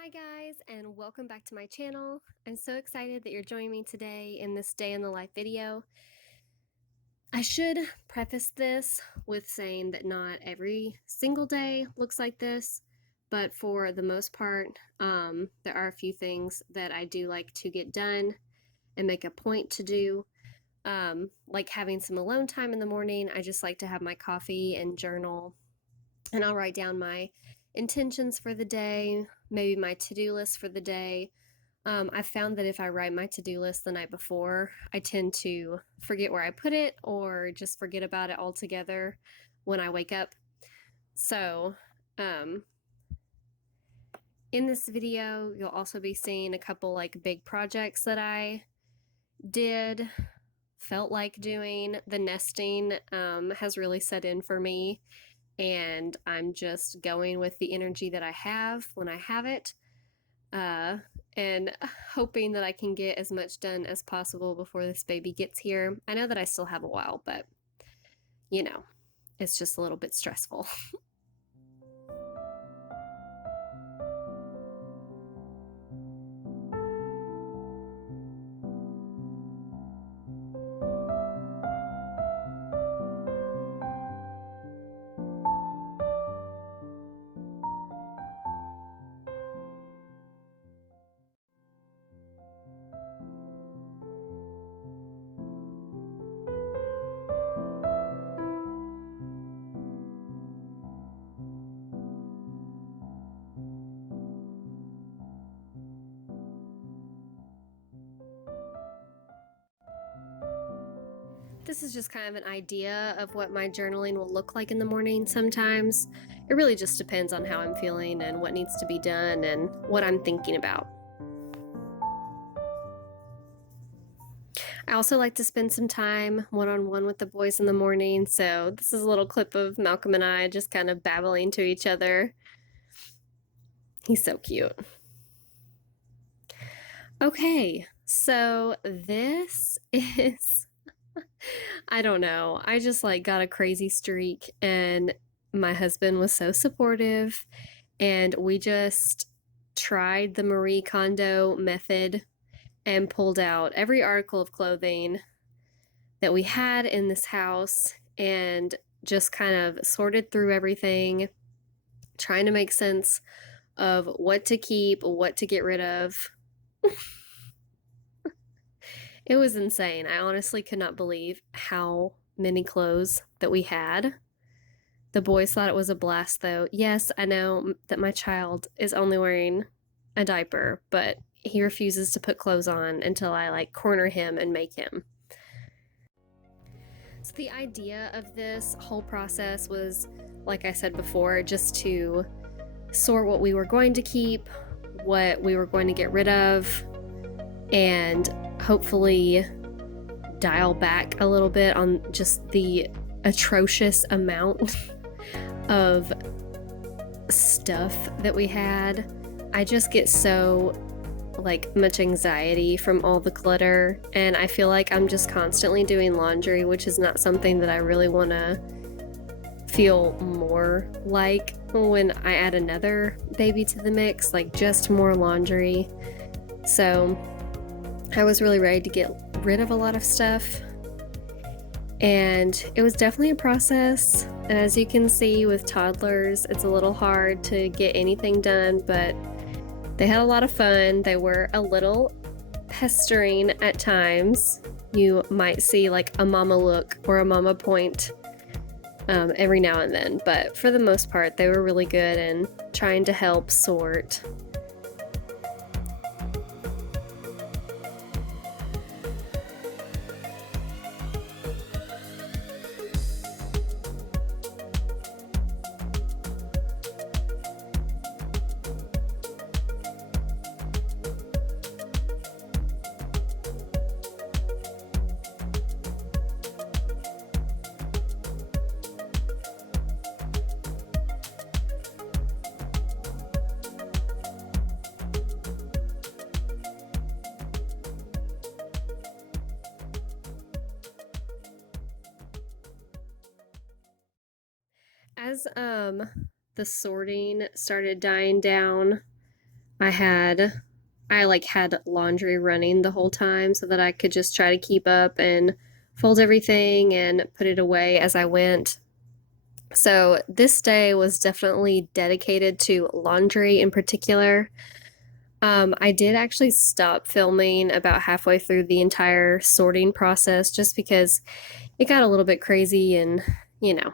Hi guys, and welcome back to my channel. I'm so excited that you're joining me today in this day in the life video. I should preface this with saying that not every single day looks like this, but for the most part, there are a few things that I do like to get done and make a point to do. Like having some alone time in the morning. I just like to have my coffee and journal, and I'll write down my intentions for the day, maybe my to-do list for the day. I've found that if I write my to-do list the night before, I tend to forget where I put it or just forget about it altogether when I wake up. So, um, in this video, you'll also be seeing a couple like big projects that I did, felt like doing. The nesting has really set in for me, and I'm just going with the energy that I have when I have it. uh, and hoping that I can get as much done as possible before this baby gets here. I know that I still have a while, but you know, it's just a little bit stressful. This is just kind of an idea of what my journaling will look like in the morning sometimes. It really just depends on how I'm feeling and what needs to be done and what I'm thinking about. I also like to spend some time one-on-one with the boys in the morning, so this is a little clip of Malcolm and I just kind of babbling to each other. He's so cute. Okay, so this is I don't know. I just like got a crazy streak, and my husband was so supportive, and we just tried the Marie Kondo method and pulled out every article of clothing that we had in this house and just kind of sorted through everything, trying to make sense of what to keep, what to get rid of. It was insane. I honestly could not believe how many clothes that we had. The boys thought it was a blast, though. Yes, I know that my child is only wearing a diaper, but he refuses to put clothes on until I like corner him and make him. So, the idea of this whole process was, like I said before, just to sort what we were going to keep, what we were going to get rid of, and hopefully dial back a little bit on just the atrocious amount of stuff that we had. I just get so like much anxiety from all the clutter, and I feel like I'm just constantly doing laundry, which is not something that I really want to feel more like when I add another baby to the mix, like just more laundry. So I was really ready to get rid of a lot of stuff, and it was definitely a process. And as you can see with toddlers, it's a little hard to get anything done, but they had a lot of fun. They were a little pestering at times. You might see like a mama look or a mama point every now and then, but for the most part, they were really good and trying to help sort. As the sorting started dying down, I like had laundry running the whole time so that I could just try to keep up and fold everything and put it away as I went. So this day was definitely dedicated to laundry in particular. I did actually stop filming about halfway through the entire sorting process just because it got a little bit crazy and, you know,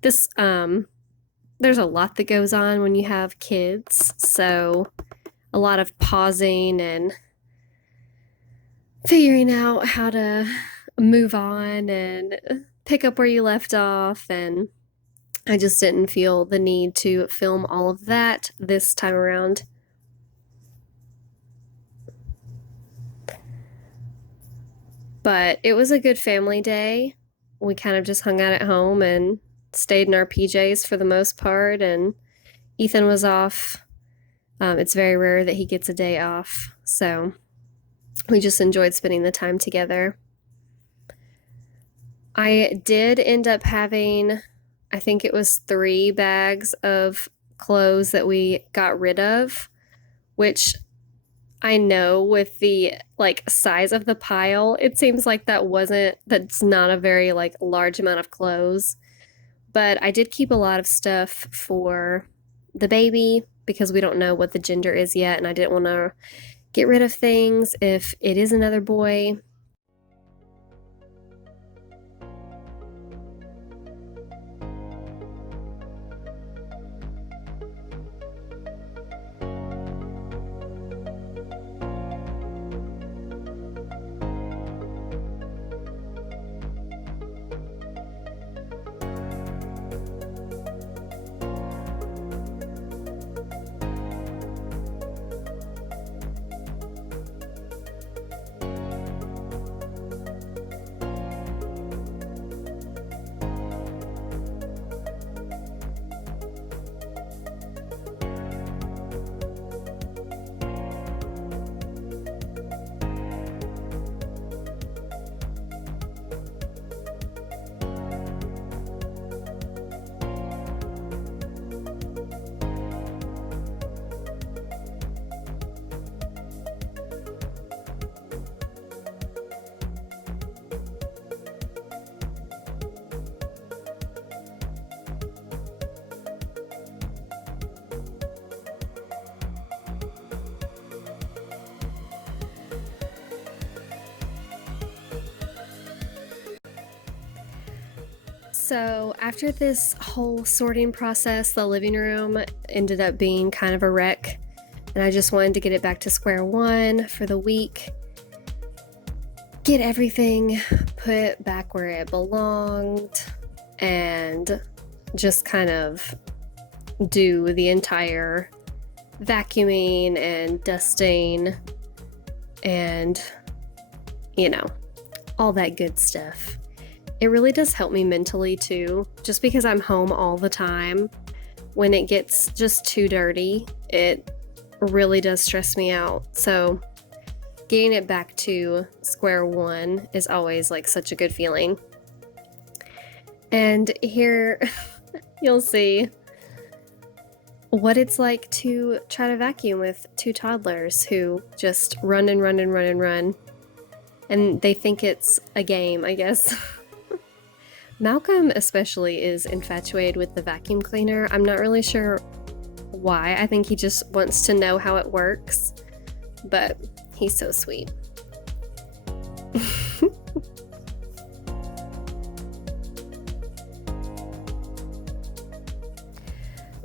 this there's a lot that goes on when you have kids. So a lot of pausing and figuring out how to move on and pick up where you left off, and I just didn't feel the need to film all of that this time around. But it was a good family day. We kind of just hung out at home and stayed in our PJs for the most part, and Ethan was off. It's very rare that he gets a day off, so we just enjoyed spending the time together. I did end up having, I think it was 3 bags of clothes that we got rid of, which I know with the like size of the pile, it seems like that's not a very like large amount of clothes. But I did keep a lot of stuff for the baby because we don't know what the gender is yet, and I didn't want to get rid of things if it is another boy. So, after this whole sorting process, the living room ended up being kind of a wreck, and I just wanted to get it back to square one for the week. Get everything put back where it belonged, and just kind of do the entire vacuuming and dusting and, all that good stuff. It really does help me mentally too, just because I'm home all the time. When it gets just too dirty, it really does stress me out. So getting it back to square one is always like such a good feeling. And here you'll see what it's like to try to vacuum with 2 toddlers who just run and run and run and run. And they think it's a game, I guess. Malcolm especially is infatuated with the vacuum cleaner. I'm not really sure why. I think he just wants to know how it works, but he's so sweet.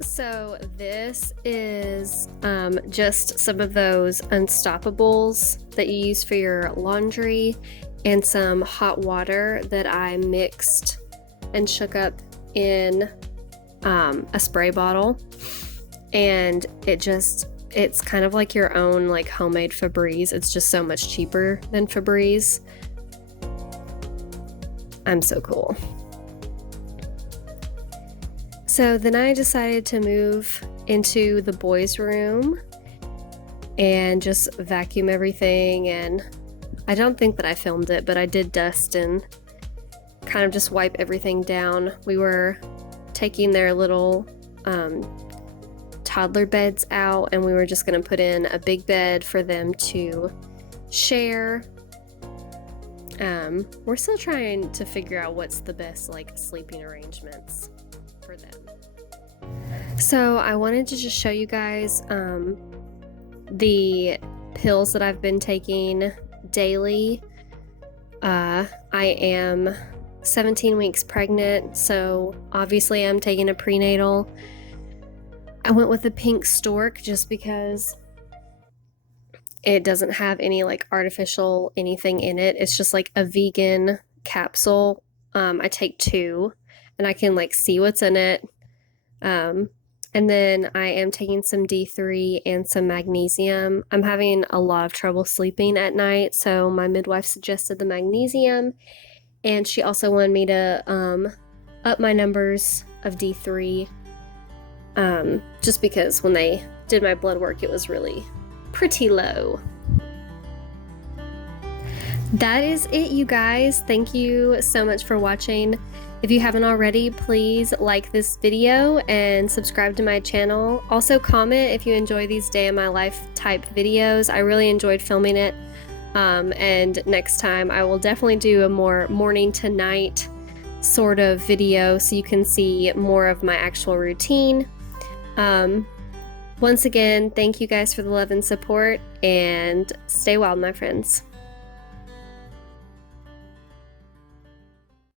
So this is just some of those Unstoppables that you use for your laundry, and some hot water that I mixed and shook up in a spray bottle, and it's kind of like your own like homemade Febreze. It's just so much cheaper than Febreze. I'm so cool. So then I decided to move into the boys' room and just vacuum everything, and I don't think that I filmed it, but I did dust and kind of just wipe everything down. We were taking their little toddler beds out, and we were just going to put in a big bed for them to share. We're still trying to figure out what's the best like sleeping arrangements for them. So I wanted to just show you guys the pills that I've been taking daily. I am 17 weeks pregnant, so obviously I'm taking a prenatal. I went with the pink stork just because it doesn't have any like artificial anything in it. It's just like a vegan capsule. I take 2 and I can like see what's in it. And then I am taking some D3 and some magnesium. I'm having a lot of trouble sleeping at night, so my midwife suggested the magnesium, and she also wanted me to up my numbers of D3, just because when they did my blood work, it was really pretty low. That is it, you guys. Thank you so much for watching. If you haven't already, please like this video and subscribe to my channel. Also comment if you enjoy these day in my life type videos. I really enjoyed filming it. And next time I will definitely do a more morning to night sort of video so you can see more of my actual routine. Once again, thank you guys for the love and support, and stay wild, my friends.